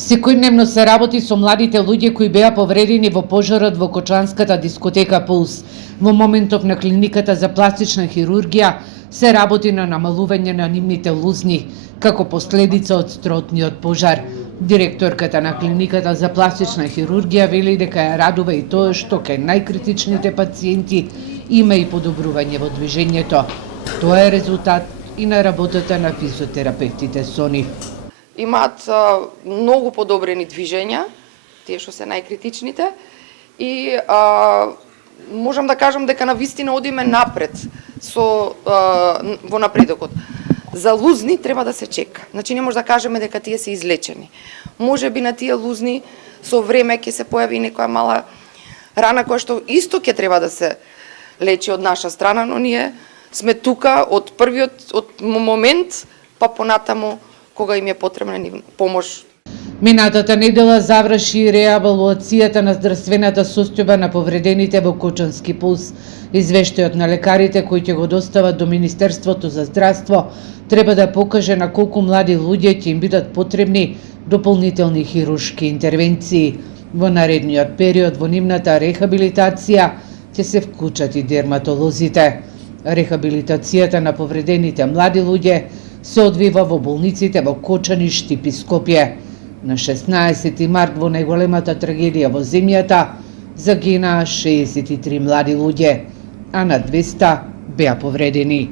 Секојдневно се работи со младите луѓе кои беа повредени во пожарот во Кочанската дискотека Пулс. Во моментов на клиниката за пластична хирургија се работи на намалување на нивните лузни, како последица од стротниот пожар. Директорката на клиниката за пластична хирургија вели дека ја радува и тоа што кај најкритичните пациенти има и подобрување во движењето. Тоа е резултат и на работата на физиотерапевтите со нив. Имаат многу подобрени движења, тие што се најкритичните, и можам да кажам дека навистина одиме напред во напредокот. За лузни треба да се чека. Значи не може да кажеме дека тие се излечени. Може би на тие лузни со време ќе се појави некоја мала рана која што исто ќе треба да се лечи од наша страна, но ние сме тука од првиот момент па понатаму кога им е потребна помош. Минатата недела заврши реавалуацијата на здравствената состојба на повредените во Кочански Пулс. Извештајот на лекарите кои ќе го достават до Министерството за здравство треба да покаже на колку млади луѓе ќе им бидат потребни дополнителни хируршки интервенции. Во наредниот период во нивната рехабилитација ќе се вклучат и дерматолозите. Рехабилитацијата на повредените млади луѓе се одвива во болниците во Кочани, Штип и Скопје. На 16 март во најголемата трагедија во земјата загинаа 63 млади луѓе, а на 200 беа повредени.